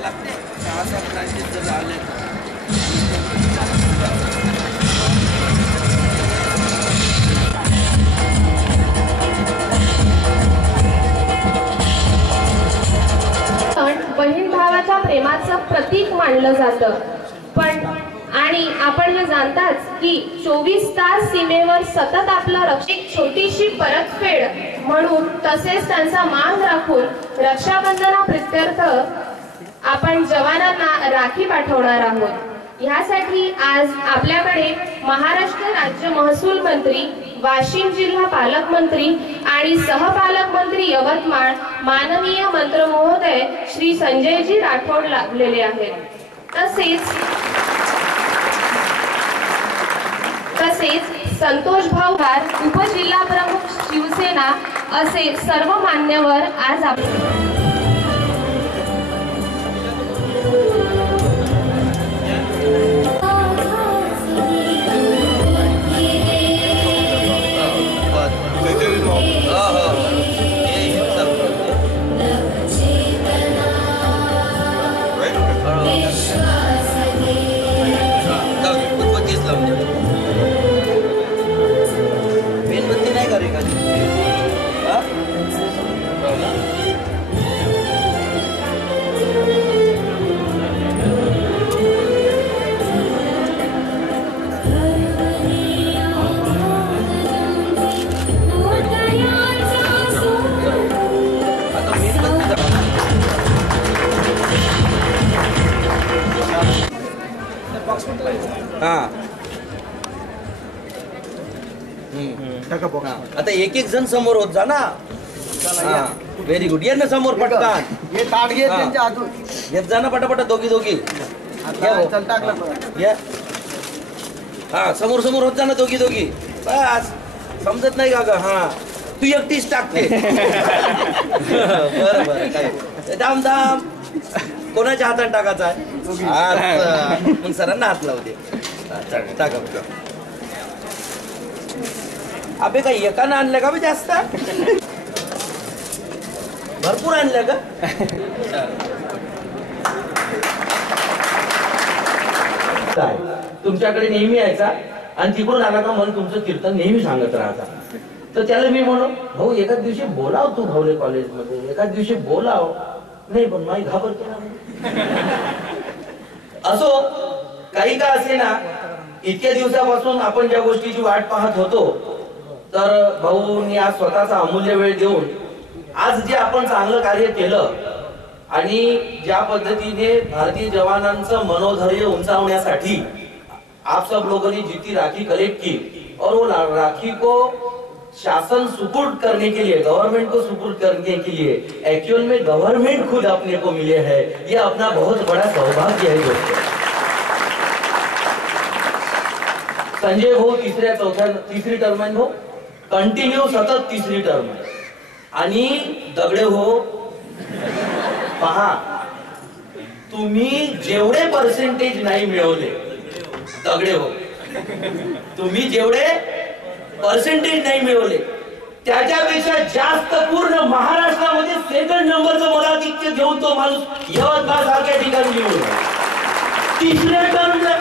लागते 6-7 ब्रांचेस जर आले बहीण भावाच्या प्रेमाचं प्रतीक मानलं जातं। पण आणि आपण हे जाणताच की 24 तास सीमेवर सतत आपलं रक्षक छोटीशी परतफेड म्हणून तसेच त्यांचा मान राखून रक्षाबंधनाप्रित्यर्थ आपण जवानांना राखी पाठवणार आहोत। यासाठी आज आपल्याकडे महाराष्ट्र राज्य महसूल मंत्री, वाशिम जिल्हा पालकमंत्री आणि सहपालकमंत्री यवतमाळ माननीय मंत्र महोदय श्री संजयजी राठोड लाभलेले आहेत। तसेच संतोष भाऊगार, उपजिल्हा प्रमुख शिवसेना असे सर्व मान्यवर आज आता एक एक जण समोर होत जा ना। व्हेरी गुड, ये ना समोर पटकन, ये ताट घे त्यांच्या हातून येत जा ना पटापट दोघी दोघी। हा समोर समोर होत जा ना दोघी दोघी, बस समजत नाही का ग? हा तू एकटीच टाकते। बरं बरं, काय दाम दाम कोणाच्या हातात टाकायचा आहे? मग सरांना हात लावू दे, टाका। अबे काही एकानं आणलं का बे? जास्त भरपूर आणलं का? काय तुमच्याकडे नेहमी यायचा आणि तिकडून आला का म्हणून तुमचं कीर्तन नेहमी सांगत राहता। तर त्याला मी म्हणू, भाऊ एखाद दिवशी बोलाव तू भावले कॉलेजमध्ये, एखाद दिवशी बोलाव। नाही पण माई घाबरते ना। असो काही का असे ना, इतक्या दिवसापासून आपण ज्या गोष्टीची वाट पाहत होतो, तर भाऊंनी आज स्वतःचा अमूल्य वेळ देऊन आज जे आपण चांगलं कार्य केलं आणि ज्या पद्धतीने भारतीय जवानांचं मनोधैर्य उंचावण्यासाठी आप सब लोगों ने जितनी राखी कलेक्ट की और वो राखी को शासन सुपुर्द करने के लिए, गवर्नमेंट को सुपुर्द करने के लिए एक्चुअल में गवर्नमेंट खुद अपने को मिले है, ये अपना बहुत बड़ा सौभाग्य है दोस्तों। संजय भाऊ तिसरी टर्म आहे, कंटिन्यू सतत तिसरी टर्म आहे। आणि दगडे हो पहा, तुम्ही जेवढे पर्सेंटेज नाही मिळवले, दगडे हो तुम्ही जेवढे पर्सेंटेज नाही मिळवले त्याच्यापेक्षा जास्त पूर्ण महाराष्ट्रामध्ये सेकंड नंबरचं मराठीचे घेऊन तो माणूस यवतमाळ सारख्या ठिकाणी निवडून तिसऱ्या टर्मला।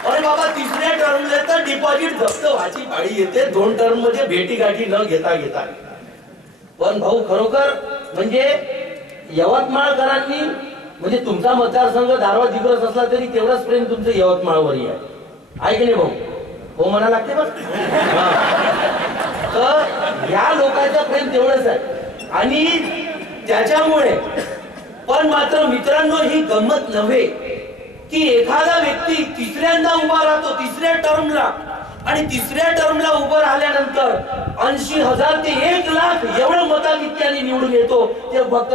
अरे बाबा, तिसऱ्या टर्मला तर डिपॉझिट जप्त व्हायची पाळी येते, 2 टर्म मध्ये भेटी गाठी न घेता घेता। पण भाऊ खरोखर म्हणजे यवतमाळकरांनी, म्हणजे तुमचा मतदारसंघ धारवा दिग्रस असला तरी तेवढाच प्रेम तुमचं यवतमाळवरही आहे की नाही भाऊ? हो म्हणा लागते बस। तर या लोकांचं प्रेम तेवढंच आहे आणि त्याच्यामुळे पण मात्र मित्रांनो, ही गंमत नव्हे की एखादा व्यक्ती तिसऱ्यांदा उभा राहतो तिसऱ्या टर्मला, आणि तिसऱ्या टर्मला उभं राहिल्यानंतर 80,000 ते 1,00,000 एवढं मताधिक्याने निवडून येतो। ते फक्त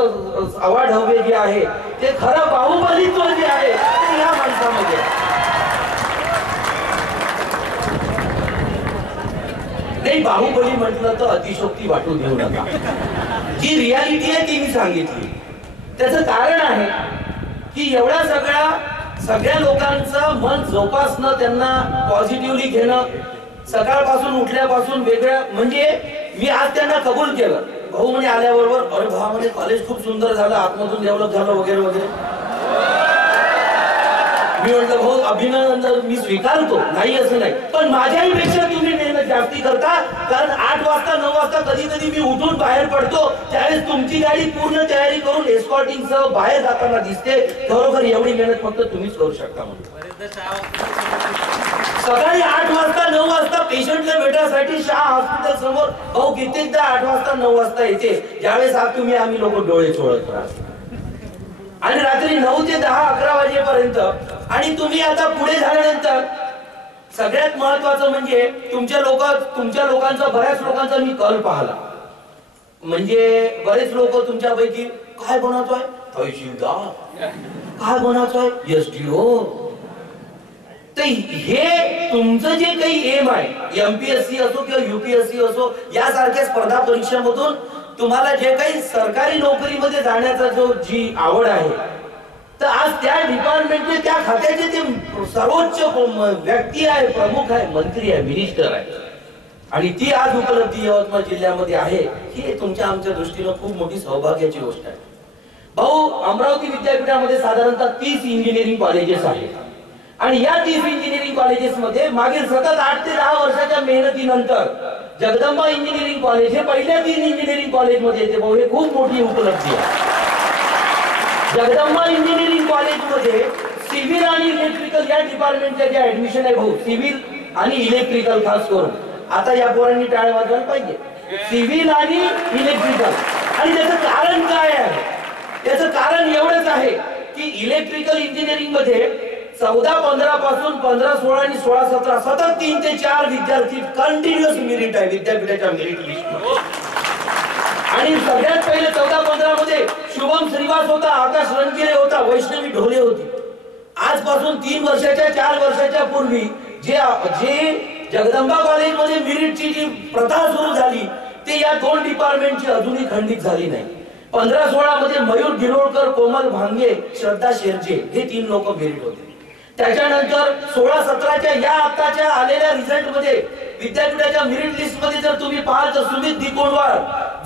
अवाढव्य जे आहे, ते खरं बाहुबलीत्व जे आहे ते या माणसामध्ये। नाही, बाहुबली म्हटलं तर अतिशोक्ती वाटू देऊ नका, जी रियालिटी आहे ती मी सांगितली। त्याचं कारण आहे की एवढ्या सगळ्या लोकांचं मन जोपासणं, त्यांना पॉझिटिव्हली घेणं, सकाळपासून उठल्यापासून वेगळं। म्हणजे मी आज त्यांना कबूल केलं, भाऊ म्हणे आल्याबरोबर, अरे भाऊ म्हणे कॉलेज खूप सुंदर झालं, आतमधून डेव्हलप झालं वगैरे वगैरे। मी म्हटलं भाऊ अभिनंदन मी स्वीकारतो, नाही असं नाही, पण माझ्याही पेक्षा तुम्ही मेहनत जास्ती करता. कारण 8 वाजता 9 वाजता कधी कधी मी उठून बाहेर पडतो, त्यावेळेस तुमची गाडी पूर्ण तयारी करून एस्कॉर्टिंग सह बाहेर जाताना दिसते. खरोखर एवढी मेहनत फक्त तुम्हीच करू शकता. म्हणून सकाळी 8 वाजता 9 वाजता पेशंटला भेटण्यासाठी शाह हॉस्पिटल समोर भाऊ कित्येकदा 8 वाजता 9 वाजता येते, ज्यावेळेस तुम्ही आम्ही लोक डोळे चोळत राहतो. आणि रात्री 9 ते 10 11 वाजेपर्यंत. आणि तुम्ही आता पुढे झाल्यानंतर सगळ्यात महत्वाचं म्हणजे तुमच्या लोकांचा बऱ्याच लोकांचा मी कल पाहिला. म्हणजे बरेच लोक तुमच्यापैकी काय बनवतोय तहसीलदार, काय बनवतोय एसडीओ. तर हे तुमचं जे काही एम आहे, एमपीएससी असो किंवा युपीएससी असो, यासारख्या स्पर्धा परीक्षांमधून तुम्हाला जे काही सरकारी नोकरीमध्ये जाण्याचा जी आवड आहे, तर आज त्या डिपार्टमेंटचे त्या खात्याचे ते सर्वोच्च व्यक्ती आहे, प्रमुख आहे, मंत्री आहे, मिनिस्टर आहे. आणि ती आज उपलब्धी यवतमाळ जिल्ह्यामध्ये आहे. ही तुमच्या आमच्या दृष्टीनं खूप मोठी सौभाग्याची गोष्ट आहे. भाऊ, अमरावती विद्यापीठामध्ये साधारणतः 30 इंजिनिअरिंग कॉलेजेस आहेत. आणि या 30 इंजिनिअरिंग कॉलेजेस मध्ये मागील सतत 8 ते 10 वर्षाच्या मेहनतीनंतर जगदंबा इंजिनिअरिंग कॉलेज हे पहिल्या 3 इंजिनिअरिंग कॉलेज मध्ये येते. भाऊ, हे खूप मोठी उपलब्धी आहे. जगदंबा इंजिनिअरिंग कॉलेज मध्ये सिव्हिल आणि इलेक्ट्रिकल या डिपार्टमेंटच्या ज्या ऍडमिशन आहे भाऊ, सिव्हिल आणि इलेक्ट्रिकल खास करून, आता या पोरांनी टाळ्या वाजवायला पाहिजे. सिव्हिल आणि इलेक्ट्रिकल. आणि त्याचं कारण काय आहे? त्याचं कारण एवढंच आहे की इलेक्ट्रिकल इंजिनिअरिंग मध्ये 14-15 पासून 15-16 आणि 16-17 सतत 3 ते 4 विद्यार्थी कंटिन्युअस मेरिट आहे विद्यापीठाच्या मेरिट लिस्ट. आणि सगळ्यात पहिले 14-15 मध्ये शुभम श्रीवास होता, आकाश रणगिरे होता, वैष्णवी ढोले होती. आजपासून 3 वर्षाच्या 4 वर्षाच्या पूर्वी जे जगदंबा कॉलेजमध्ये मेरिटची जी प्रथा सुरू झाली, ते या 2 डिपार्टमेंटची अजूनही खंडित झाली नाही. 15-16 मध्ये मयूर गिरोळकर, कोमल भांगे, श्रद्धा शेरजे हे 3 लोक मेरिट होते. त्याच्यानंतर 16-17च्या या आताच्या आलेल्या रिझल्ट मध्ये विद्यापीठाच्या मेरिट लिस्ट मध्ये जर तुम्ही पाहाल तर सुमित दिकोणवार,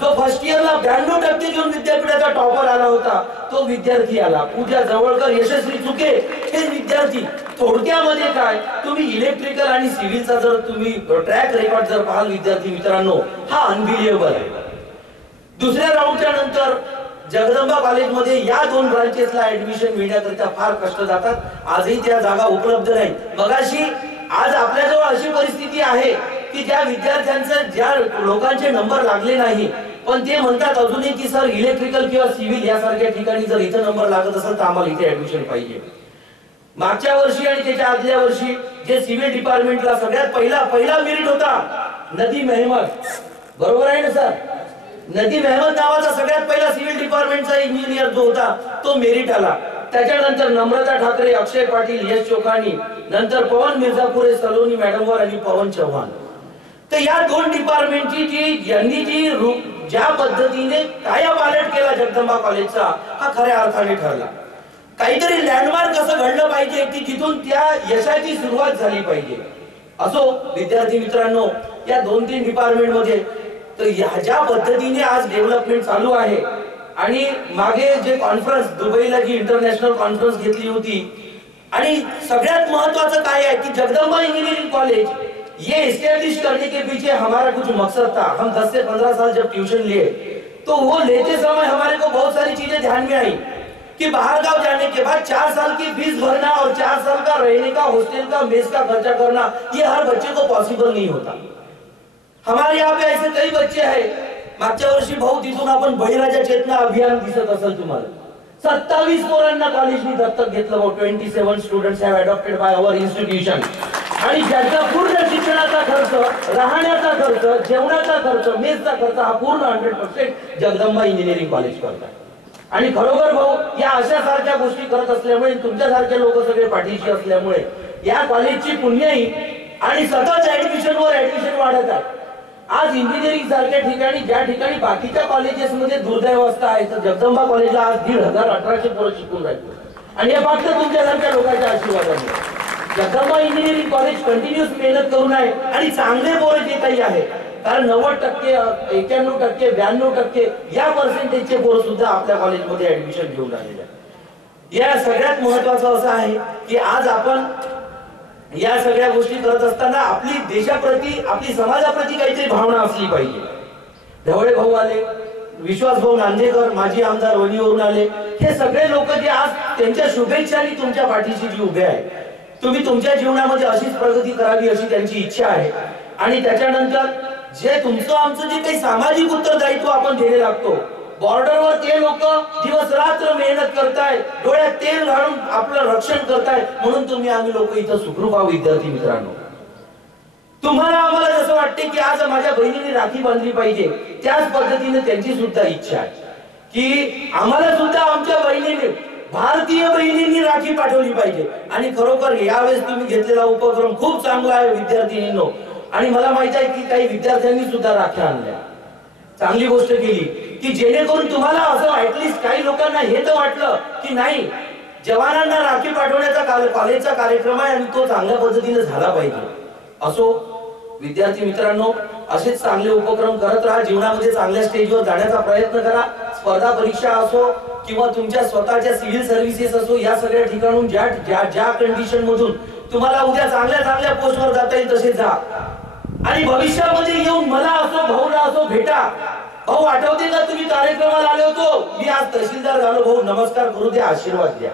जो फर्स्ट इयरला 92% घेऊन विद्यापीठाचा टॉपर आला होता, तो विद्यार्थी आला. पूजा जवळकर, यशस्वी चुके हे विद्यार्थी. थोडक्यामध्ये काय, तुम्ही इलेक्ट्रिकल आणि सिव्हिलचा जर तुम्ही ट्रॅक रेकॉर्ड जर पाहाल विद्यार्थी मित्रांनो, हा अनबिलिव्हेबल आहे. दुसऱ्या राऊंडच्या नंतर जगदंबा कॉलेजमध्ये या 2 ब्रांचेसला ऍडमिशन मिळण्याकरिता फार कष्ट जातात. आजही त्या जागा उपलब्ध नाही. मगाशी आज आपल्याजवळ अशी परिस्थिती आहे की ज्या विद्यार्थ्यांचं, ज्या लोकांचे नंबर लागले नाही, पण ते म्हणतात अजूनही की सर इलेक्ट्रिकल किंवा सिव्हिल यासारख्या ठिकाणी जर इथं नंबर लागत असेल तर आम्हाला इथे ऍडमिशन पाहिजे. मागच्या वर्षी आणि त्याच्या आदल्या वर्षी जे सिव्हिल डिपार्टमेंटला सगळ्यात पहिला मेरिट होता नदी मेहमद, बरोबर आहे ना सर? नदी मेहमद नावाचा सगळ्यात पहिला सिव्हिल डिपार्टमेंटचा इंजिनियर जो होता तो मेरिट आला. त्याच्यानंतर नम्रता ठाकरे, अक्षय पाटील, यश चोखानी, नंतर पवन मिर्झापुरे, सलोनी मॅडमवर आणि पवन चव्हाण. तर या 2 डिपार्टमेंटची यांनी ज्या पद्धतीने कायापालट केला जगदंबा कॉलेजचा, हा खऱ्या अर्थाने ठरला. काहीतरी लँडमार्क असं घडलं पाहिजे की जिथून त्या यशाची सुरुवात झाली पाहिजे. असो विद्यार्थी मित्रांनो, या 2-3 डिपार्टमेंट मध्ये तर ज्या पद्धतीने आज डेव्हलपमेंट चालू आहे, आणि मागे जे कॉन्फरन्स दुबईला जी इंटरनॅशनल कॉन्फरन्स घेतली होती, आणि सगळ्यात महत्वाचं काय है कि जगदंबा इंजीनियरिंग कॉलेज ये एस्टेब्लिश करने के पीछे हमारा कुछ मकसद था। हम 10 से 15 साल जब ट्यूशन लिए तो वो लेते समय हमारे को बहुत सारी चीजें ध्यान में आई कि बाहर गांव जाने के बाद 4 साल की फीस भरना और 4 साल का रहने का, हॉस्टल का, मेस का खर्चा करना, ये हर बच्चे को पॉसिबल नहीं होता। हमारे यहाँ पे ऐसे कई बच्चे हैं। मागच्या वर्षी भाऊ तिथून आपण बळीराजा चेतना अभियान दिसत असेल तुम्हाला, 27 पोरांना कॉलेजनी दत्तक घेतलं। 27 students have adopted by our institution, आणि ज्याचा पूर्ण शिक्षणाचा खर्च, राहण्याचा खर्च, जेवणाचा खर्च, मेसचा खर्च हा पूर्ण 100% जगदंबा इंजिनिअरिंग कॉलेज करतात। आणि खरोखर भाऊ या अशा सारख्या गोष्टी करत असल्यामुळे, तुमच्यासारखे लोक सगळे पाठीशी असल्यामुळे या कॉलेजची पुण्याई आणि सतत ऍडमिशनवर ऍडमिशन वाढत आहे। आज इंजिनिअरिंग सारख्या ठिकाणी, ज्या ठिकाणी बाकीच्या कॉलेजेस मध्ये दुर्दैवावस्था आहे, तर जगदंबा कॉलेजला आज 1,500-1,800 पोरं शिकून राहिले, आणि हे फक्त तुमच्यासारख्या लोकांच्या आशीर्वादामुळे। जगदंबा इंजिनिअरिंग कॉलेज कंटिन्यूअस मेहनत करून आहे, आणि चांगले पोरं जे काही आहे, कारण 90%, 91%, 92% या पर्सेंटेजचे पोरं सुद्धा आपल्या कॉलेजमध्ये ऍडमिशन घेऊन आलेले आहेत। या सगळ्यात महत्वाचं असं आहे की आज आपण या सगळ्या गोष्टी करत असताना आपली देशाप्रती आपली समाजाप्रती काहीतरी भावना असली पाहिजे. ढवळे भाऊ आले, विश्वास भाऊ नांदेकर माजी आमदार वणीवरून आले, हे सगळे लोक जे आज त्यांच्या शुभेच्छांनी तुमच्या पाठीशी जी उभे आहेत. तुम्ही तुमच्या जीवनामध्ये अशीच प्रगती करावी अशी त्यांची इच्छा आहे. आणि त्याच्यानंतर जे तुमचं आमचं जे काही सामाजिक उत्तरदायित्व आपण द्यायला लागतो, बॉर्डरवर ते लोक दिवस रात्र मेहनत करताय, डोळ्यात तेल घालून आपलं रक्षण करताय, म्हणून तुम्ही आम्ही लोक इथं सुखरूप आहोत. विद्यार्थी मित्रांनो, तुम्हाला आम्हाला जसं वाटते की आज माझ्या बहिणीने राखी बांधली पाहिजे, त्याच पद्धतीने त्यांची सुद्धा इच्छा आहे की आम्हाला सुद्धा आमच्या बहिणीने भारतीय बहिणींनी राखी पाठवली पाहिजे. आणि खरोखर यावेळेस तुम्ही घेतलेला उपक्रम खूप चांगला आहे विद्यार्थिनींनो. आणि मला माहित आहे की काही विद्यार्थ्यांनी सुद्धा राख्या आणल्या, चांगली गोष्ट केली की जेणेकरून तुम्हाला असं ऍटलीस्ट काही लोकांना हे तर वाटलं की नाही, जवानांना राखी पाठवण्याचा कॉलेजचा कार्यक्रम आहे आणि तो चांगल्या पद्धतीने झाला पाहिजे. असो विद्यार्थी मित्रांनो, असेच चांगले उपक्रम करत राहा. जीवनामध्ये चांगल्या स्टेजवर जाण्याचा प्रयत्न करा. स्पर्धा परीक्षा असो किंवा तुमच्या स्वतःच्या सिव्हिल सर्व्हिसेस असो, या सगळ्या ठिकाणून ज्या कंडिशन मधून तुम्हाला उद्या चांगल्या पोस्टवर जाता येईल तसे जा. आणि भविष्यामध्ये येऊन मला असो भाऊला असो भेटा. भाऊ आठवते का तुम्ही कार्यक्रमाला आले होतो, मी आज तहसीलदार झालो, भाऊ नमस्कार करू द्या, आशीर्वाद द्या.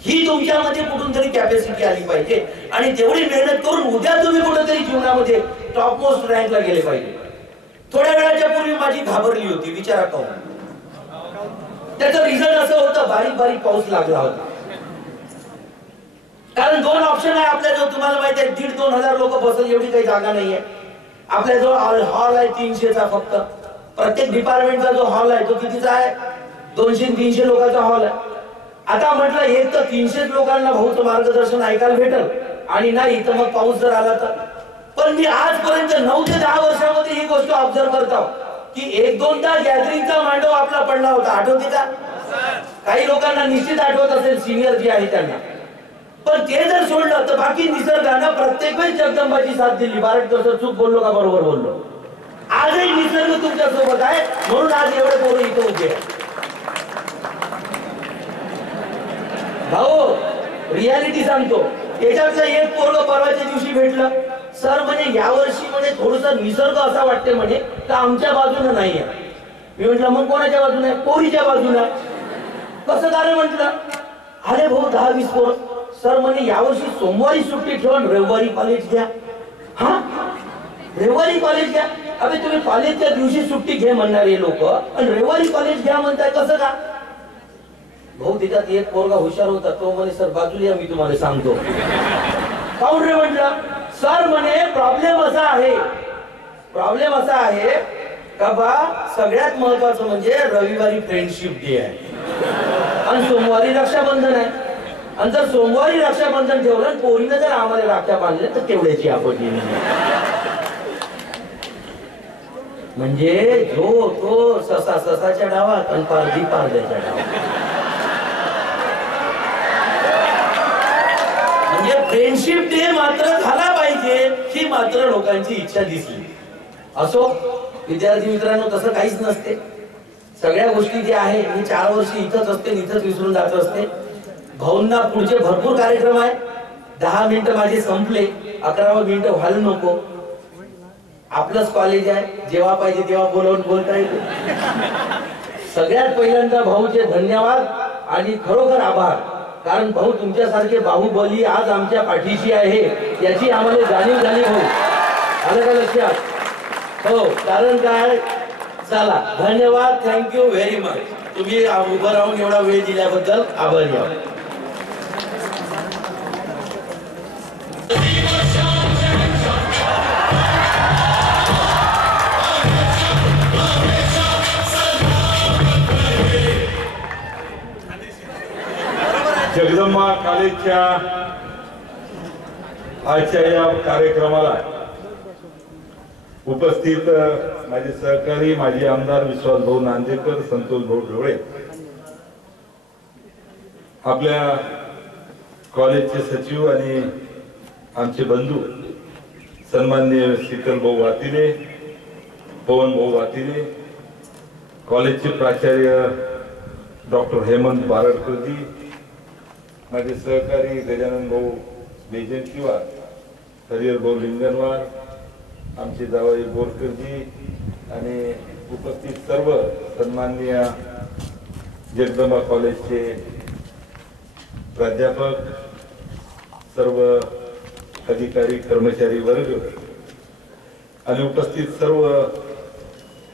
ही तुमच्यामध्ये कुठून तरी कॅपॅसिटी आली पाहिजे. आणि तेवढी मेहनत करून उद्या तुम्ही कुठेतरी जीवनामध्ये टॉप मोस्ट रँकला गेले पाहिजे. थोड्या वेळाच्या पूर्वी माझी घाबरली होती, विचारा का. त्याचं रिझन असं होतं, बारीक बारीक पाऊस लागला होता. कारण दोन ऑप्शन आहे आपल्याजवळ, तुम्हाला माहिती आहे 1,500-2,000 लोक बसेल एवढी काही जागा नाहीये. आपल्याजवळ हॉल आहे 300चा फक्त. प्रत्येक डिपार्टमेंटचा जो हॉल आहे तो कितीचा आहे, 200-300 लोकांचा हॉल आहे. आता म्हटलं एक तर 300 लोकांना भाऊचं मार्गदर्शन ऐकायला भेटल, आणि नाही तर मग पाऊस जर आला तर. पण मी आजपर्यंत 9 ते 10 वर्षामध्ये ही गोष्ट ऑब्झर्व करतो की 1-2दा गॅदरिंगचा मांडव आपला पडला होता, आठवते का. काही लोकांना निश्चित आठवत असेल, सिनियर जे आहे त्यांना. पण ते जर सोडलं तर बाकी निसर्गानं प्रत्येक वेळी जगदंबाची साथ दिली. बारटकर सर चूक बोललो का बरोबर बोललो. आजही निसर्ग तुमच्या सोबत आहे, म्हणून आज एवढे पोरं इथं उभे आहे. भाऊ रियालिटी सांगतो, याच्यातलं एक पोरग परवाच्या दिवशी भेटलं. सर म्हणे यावर्षी म्हणे थोडस निसर्ग असा वाटते म्हणे का आमच्या बाजूने नाहीये. मी म्हटलं मग कोणाच्या बाजूने, पोरीच्या बाजूला. कसं कारण म्हटलं, अरे भाऊ 10-20 पोरं. सर म्हणे यावर्षी सोमवारी सुट्टी ठेवून रविवारी कॉलेज घ्या. हा रविवारी कॉलेज घ्या. अबे तुम्ही कॉलेजच्या दिवशी सुट्टी घे म्हणणारे लोक आणि रविवारी कॉलेज घ्या म्हणताय, कसं का. भाऊ त्याच्यात एक पोरगा हुशार होता, तो म्हणे सर बाजूला या, मी तुम्हाला सांगतो. काऊन रे म्हटलं. सर म्हणे प्रॉब्लेम असा आहे का बा, सगळ्यात महत्वाचं म्हणजे रविवारी फ्रेंडशिप डे आहे आणि सोमवारी रक्षाबंधन आहे. आणि जर सोमवारी रक्षाबंधन ठेवलं आणि पोरीनं जर आम्हाला राख्या बांधल्या तर तेवढ्याची आपत्ती नाही. म्हणजे जो तो ससा ससाच्या डावात आणि पारधी पारध्याच्या डावात. म्हणजे फ्रेंडशिप डे मात्र झाला पाहिजे ही मात्र लोकांची इच्छा दिसली. असो विद्यार्थी मित्रांनो, तसं काहीच नसते. सगळ्या गोष्टी जे आहे मी 4 वर्ष इथंच असते, इथंच विसरून जात असते. भाऊंना पुढचे भरपूर कार्यक्रम आहे. 10 मिनिटं माझे संपले, 11वं मिनिटं व्हायला नको. आपलंच कॉलेज आहे, जेव्हा पाहिजे तेव्हा बोलवून बोलता येते. सगळ्यात पहिल्यांदा भाऊचे धन्यवाद आणि खरोखर आभार. कारण भाऊ तुमच्यासारखे बाहुबली आज आमच्या पाठीशी आहे याची आम्हाला जाणीव झाली. भाऊ आलं का लक्षात. हो, कारण काय. चला धन्यवाद, थँक्यू व्हेरी मच. तुम्ही उभं राहून एवढा वेळ दिल्याबद्दल आभारी आहोत. जगदंबा कॉलेजच्या आजच्या या कार्यक्रमाला उपस्थित माझे सहकारी माजी आमदार विश्वास भाऊ नांदेकर, संतोष भाऊ ढवळे, आपल्या कॉलेजचे सचिव आणि आमचे बंधू सन्माननीय शीतल भाऊ वातिले, पवन भाऊ वातिले, कॉलेजचे प्राचार्य डॉक्टर हेमंत बारडकरजी, माझे सहकारी गजानन भाऊ मेजनकीवार, हरिहर भाऊ लिंगनवार, आमचे जावई बोरकरजी आणि उपस्थित सर्व सन्माननीय जगदंबा कॉलेजचे प्राध्यापक, सर्व अधिकारी कर्मचारी वर्ग आणि उपस्थित सर्व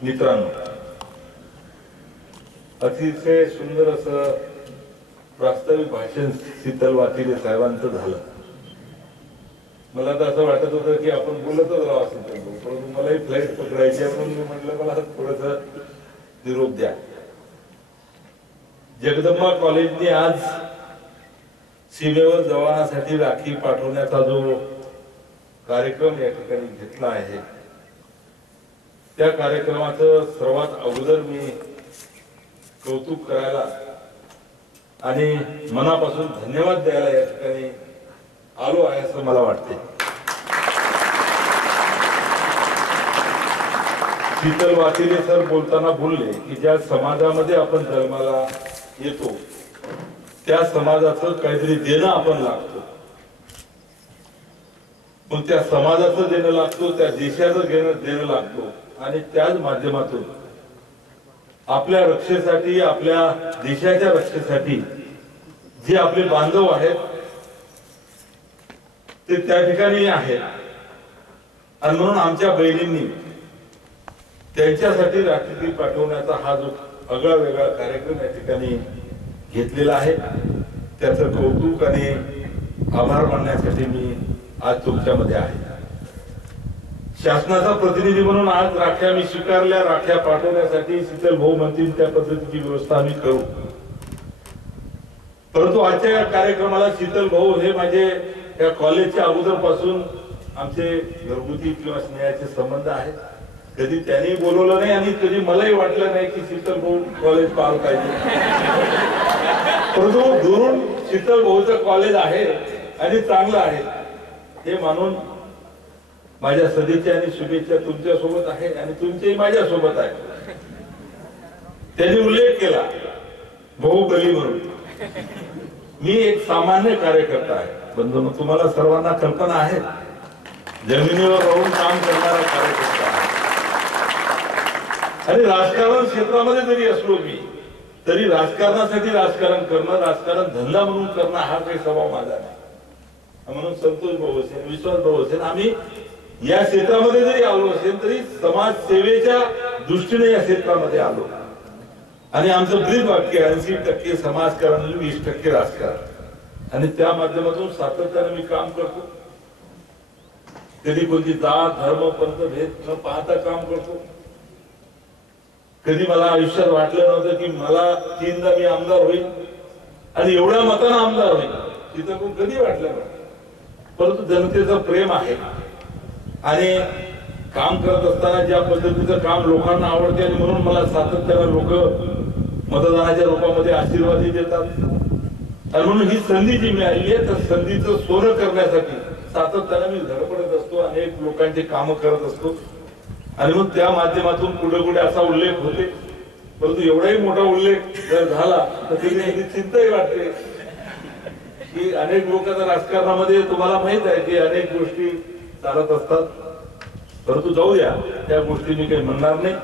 मित्रांनो, अतिशय सुंदर असं प्रास्ताविक भाषण शीतल वातिले साहेबांचं झालं. मला तर असं वाटत होतं की आपण बोलतच राहावं शीतल भाऊ, परंतु मलाही फ्लाईट पकडायची आहे म्हणून मी म्हटलं मला थोडंसं निरोप द्या. जगदंबा कॉलेजने आज सीमेवर जवानासाठी राखी पाठवण्याचा जो कार्यक्रम या ठिकाणी घेतला आहे, त्या कार्यक्रमाचं सर्वात अगोदर मी कौतुक करायला आणि मनापासून धन्यवाद द्यायला या ठिकाणी आलो आहे असं मला वाटते. शीतल वातिले सर बोलताना बोलले की ज्या समाजामध्ये आपण जन्माला येतो त्या समाजाचं काहीतरी देणं आपण लागतो, मग त्या समाजाचं देणं लागतो, त्या देशाचं देणं लागतो आणि त्याच माध्यमातून आपल्या रक्षेसाठी, आपल्या देशाच्या रक्षेसाठी जे आपले बांधव आहेत ते त्या ठिकाणी आहेत आणि म्हणून आमच्या बहिणींनी त्यांच्यासाठी राखी पाठवण्याचा हा जो आगळा वेगळा कार्यक्रम या ठिकाणी घेतलेला आहे, त्याचं कौतुक आणि आभार मानण्यासाठी मी आज तुमच्यामध्ये आहे. शासनाचा प्रतिनिधी म्हणून आज राख्या मी स्वीकारल्या. राख्या पाठवण्यासाठी शीतल भाऊ म्हणतील त्या पद्धतीची व्यवस्था आम्ही करू. परंतु आजच्या या कार्यक्रमाला शीतल भाऊ हे माझे या कॉलेजच्या अगोदरपासून आमचे घरगुती किंवा स्नेहाचे संबंध आहेत. कधी त्यांनी बोलवलं नाही आणि कधी मलाही वाटलं नाही की शीतल भाऊ कॉलेज पाहायला पाहिजे, परंतु दुरून शीतल भाऊचं कॉलेज आहे आणि चांगलं आहे हे मानून माझ्या सदिच्छा आणि शुभेच्छा तुमच्या सोबत आहे आणि तुमचेही माझ्या सोबत आहे. त्यांनी उल्लेख केला बाहुबली म्हणून. मी एक सामान्य कार्यकर्ता आहे बंधूंनो, तुम्हाला सर्वांना कल्पना आहे, जमिनीवर राहून काम करणारा कार्यकर्ता आहे आणि राजकारण क्षेत्रामध्ये जरी असलो मी तरी राजकारणासाठी राजकारण करणं, राजकारण धंदा म्हणून करणं हा काही स्वभाव माझा नाही. म्हणून संतोष भाऊ असेल, विश्वास भाऊ असेल, आम्ही या क्षेत्रामध्ये जरी आलो असेल तरी समाज सेवेच्या दृष्टीने या क्षेत्रामध्ये आलो आणि आमचं ब्रीद वाक्य 80% समाजकारण, 20% राजकारण आणि त्या माध्यमातून सातत्याने मी काम करतो. कधी कोणती जात, धर्म, पंथ भेद न पाहता काम करतो. कधी मला आयुष्यात वाटलं नव्हतं की मला 3दा मी आमदार होईल आणि एवढ्या मतानं आमदार होईल, तिथं कोण कधी वाटलं नाही. परंतु जनतेचं प्रेम आहे आणि काम करत असताना ज्या पद्धतीचं काम लोकांना आवडते आणि म्हणून मला सातत्यानं लोक मतदानाच्या रूपामध्ये आशीर्वादही देतात आणि म्हणून ही संधी जी मिळाली आहे तर संधीचं सोनं करण्यासाठी सातत्यानं मी धडपडत असतो, अनेक लोकांचे काम करत असतो आणि मग त्या माध्यमातून पुढे पुढे असा उल्लेख होते. परंतु एवढाही मोठा उल्लेख जर झाला तर त्याची चिंताही वाटते की अनेक लोकांच्या राजकारणामध्ये तुम्हाला माहित आहे की अनेक गोष्टी चालत असतात. परंतु जाऊ द्या, त्या गोष्टी मी काही म्हणणार नाही.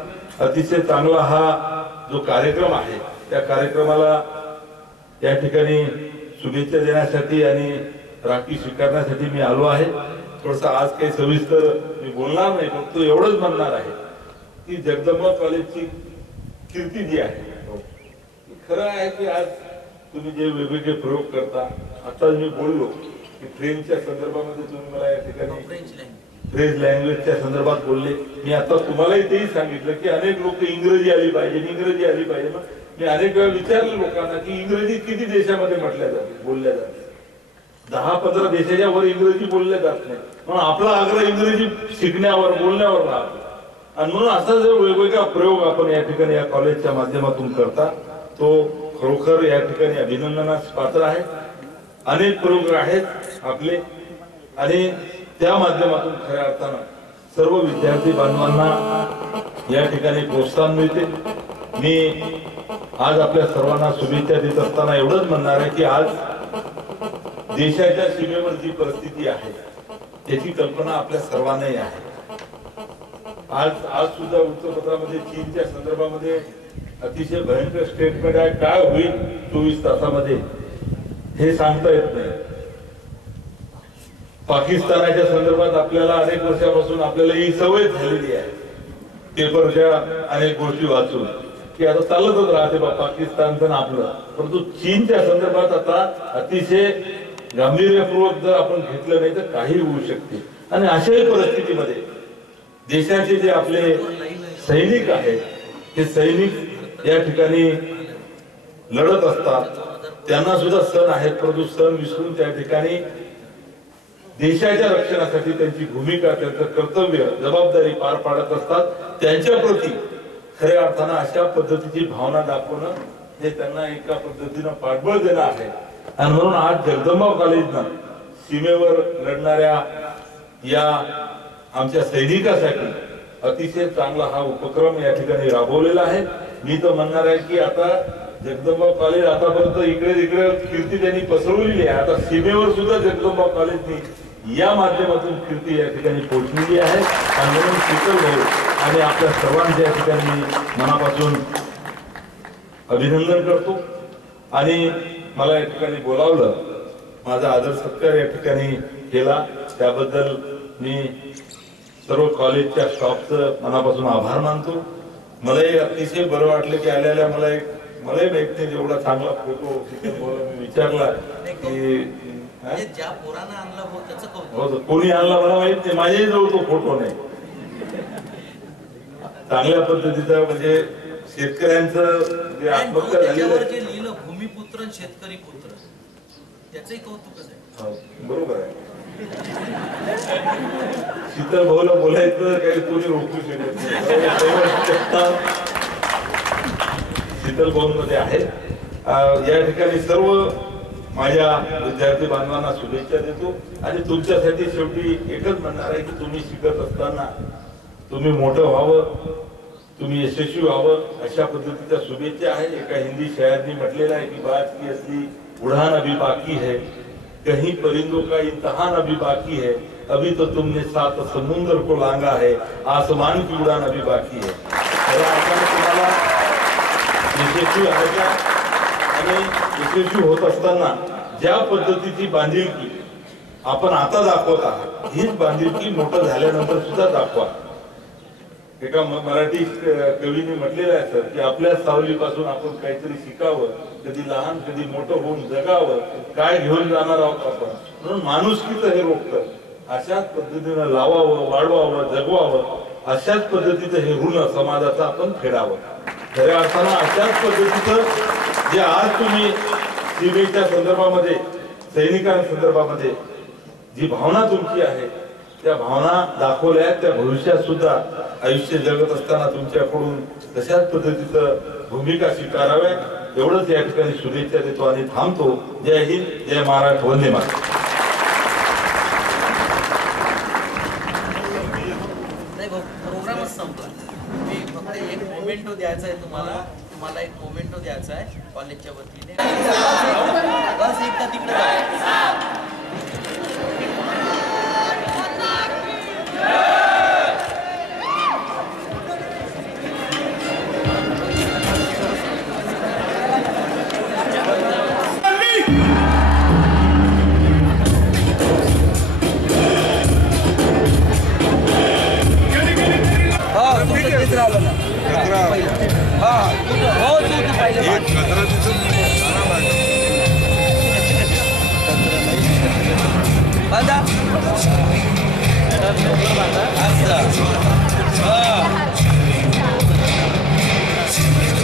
अतिशय चांगला हा जो कार्यक्रम आहे त्या कार्यक्रमाला या ठिकाणी शुभेच्छा देण्यासाठी आणि राखी स्वीकारण्यासाठी मी आलो आहे. थोडस आज काही सविस्तर मी बोलणार नाही, फक्त एवढंच म्हणणार आहे की जगदंबा कॉलेजची कीर्ती जी आहे, खरं आहे की आज तुम्ही जे वेगवेगळे प्रयोग करता. आता मी बोललो की फ्रेंचच्या संदर्भामध्ये तुम्ही मला या ठिकाणी फ्रेंच लँग्वेजच्या संदर्भात बोलले. मी आता तुम्हालाही तेही सांगितलं की अनेक लोक इंग्रजी आली पाहिजे, इंग्रजी आली पाहिजे. मी अनेक वेळा विचारलं लोकांना की इंग्रजी किती देशामध्ये म्हटल्या जाते, बोलल्या जाते. 10-15 देशाच्या वर इंग्रजी बोलल्या जात नाही. म्हणून आपला आग्रह इंग्रजी शिकण्यावर, बोलण्यावर राहतो आणि म्हणून असा जो वेगवेगळा प्रयोग आपण या ठिकाणी या कॉलेजच्या माध्यमातून करता तो खरोखर या ठिकाणी अभिनंदनास पात्र आहे. अनेक प्रयोग आहेत आपले आणि त्या माध्यमातून खऱ्या अर्थानं सर्व विद्यार्थी बांधवांना या ठिकाणी प्रोत्साहन मिळते. मी आज आपल्या सर्वांना शुभेच्छा देत असताना एवढंच म्हणणार आहे की आज देशाच्या सीमेवर जी परिस्थिती आहे त्याची कल्पना आपल्या सर्वांनाही आहे. आज सुद्धा वृत्तपत्रामध्ये चीनच्या संदर्भामध्ये अतिशय भयंकर स्टेटमेंट आहे. काय होईल 24 तासामध्ये हे सांगता येत नाही. पाकिस्तानाच्या संदर्भात आपल्याला अनेक वर्षापासून आपल्याला ही सवय झालेली आहे पेपरच्या अनेक गोष्टी वाचून की आता चालतच राहते पाकिस्तानचं आपलं. परंतु चीनच्या संदर्भात आता अतिशय गांभीर्यपूर्वक जर आपण घेतलं नाही तर काही होऊ शकते. आणि अशाही परिस्थितीमध्ये देशाचे जे आपले सैनिक आहेत हे सैनिक या ठिकाणी लढत असतात. त्यांना सुद्धा सण आहेत परंतु सण विसरून त्या ठिकाणी देशाच्या रक्षणासाठी त्यांची भूमिका त्यांचं कर्तव्य जबाबदारी पार पाडत असतात. त्यांच्या प्रती खऱ्या अर्थानं अशा पद्धतीची भावना दाखवणं हे त्यांना एका पद्धतीनं पाठबळ देणं आहे. आणि म्हणून आज जगदंबा कॉलेजनं सीमेवर लढणाऱ्या या आमच्या सैनिकासाठी अतिशय चांगला हा उपक्रम या ठिकाणी राबवलेला आहे. मी तर म्हणणार आहे की आता जगदंबा कॉलेज आतापर्यंत इकडे तिकडे कीर्ती त्यांनी पसरवलेली आहे. आता सीमेवर सुद्धा जगदंबा कॉलेजनी या माध्यमातून कीर्ती या ठिकाणी पोहोचलेली आहे. आणि म्हणून शीतल भाऊ आणि आपल्या सर्वांच्या या ठिकाणी मनापासून अभिनंदन करतो. आणि मला या ठिकाणी बोलावलं, माझा आदर सत्कार या ठिकाणी केला त्याबद्दल मी सर्व कॉलेजच्या स्टाफचं मनापासून आभार मानतो. मलाही अतिशय बरं वाटलं की आलेल्या मलाही माहित नाही एवढा चांगला फोटो मी विचारला की ज्या पोरानं आणला हो त्याचं हो कोणी आणला मला माहित नाही. माझ्याही जवळ तो फोटो नाही. चांगल्या पद्धतीचा म्हणजे शेतकऱ्यांचं जे आत्महत्या झालेलं आहे जे लिहिलं भूमिपुत्र शेतकरी पुत्र त्याचंही कौतुकच आहे. बरोबर आहे. शीतल भाऊला बोलायचं काही कोणी रोखू शकत नाही. शीतल भाऊंमध्ये आहे. या ठिकाणी सर्व माझ्या विद्यार्थी बांधवांना शुभेच्छा देतो. आणि तुमच्यासाठी शेवटी एकच म्हणणार आहे की तुम्ही शिकत असताना तुम्ही मोठं व्हावं, तुम्ही यशस्वी व्हावं अशा पद्धतीच्या शुभेच्छा आहे. एका हिंदी शायरनी म्हटलेलं आहे की बात की असली उड़ान अभी बाकी है, कहीं परिंदों का इम्तिहान अभी बाकी है, अभी तो तुमने 7 समुद्र को लांगा है, आसमान की उड़ान अभी बाकी है. तुम्हाला यशस्वी व्हायचा आणि यशस्वी होत असताना ज्या पद्धतीची बांधिलकी आपण आता दाखवत आहात हीच बांधिलकी मोठं झाल्यानंतर सुद्धा दाखवा. एका मराठी कवीने म्हटलेलं आहे सर की आपल्या सावलीपासून आपण काहीतरी शिकावं, कधी लहान कधी मोठं होऊन जगावं, काय घेऊन जाणार आहोत आपण. म्हणून माणुसकीचं हे रोखतं अशाच पद्धतीनं लावावं, वाढवावं, जगवावं. अशाच पद्धतीचं हे ऋण समाजाचं आपण फेडावं. खऱ्या अर्थानं अशाच पद्धतीचं जे आज तुम्ही सीमेच्या संदर्भामध्ये सैनिकांसंदर्भामध्ये जी भावना तुमची आहे त्या भावना दाखवल्या त्या भविष्यात सुद्धा आयुष्य जगत असताना तुमच्याकडून तशाच पद्धतीचं भूमिका स्वीकाराव्या एवढंच या ठिकाणी शुभेच्छा देतो आणि थांबतो. जय हिंद, जय महाराष्ट्र, वंदे मातरम. प्रोग्रामच संपला. मी फक्त एक मोमेंटो द्यायचा आहे तुम्हाला एक मोमेंटो द्यायचा आहे कॉलेजच्या वतीने. बस एकदा तिकडे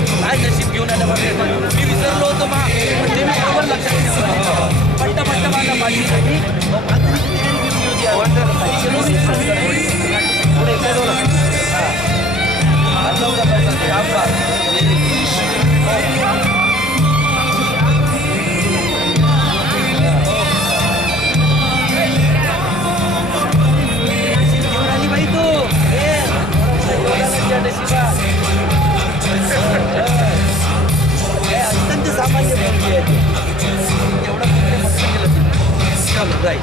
काय नशीब घेऊन आलं मी विसरलो होतो मा ते मी बरोबर लक्षात ठेवलं. पट्टा माझा माझी भाई तू अत्यंत सामान्य मुलगी आहे. एवढं मस्त केलं. राईट.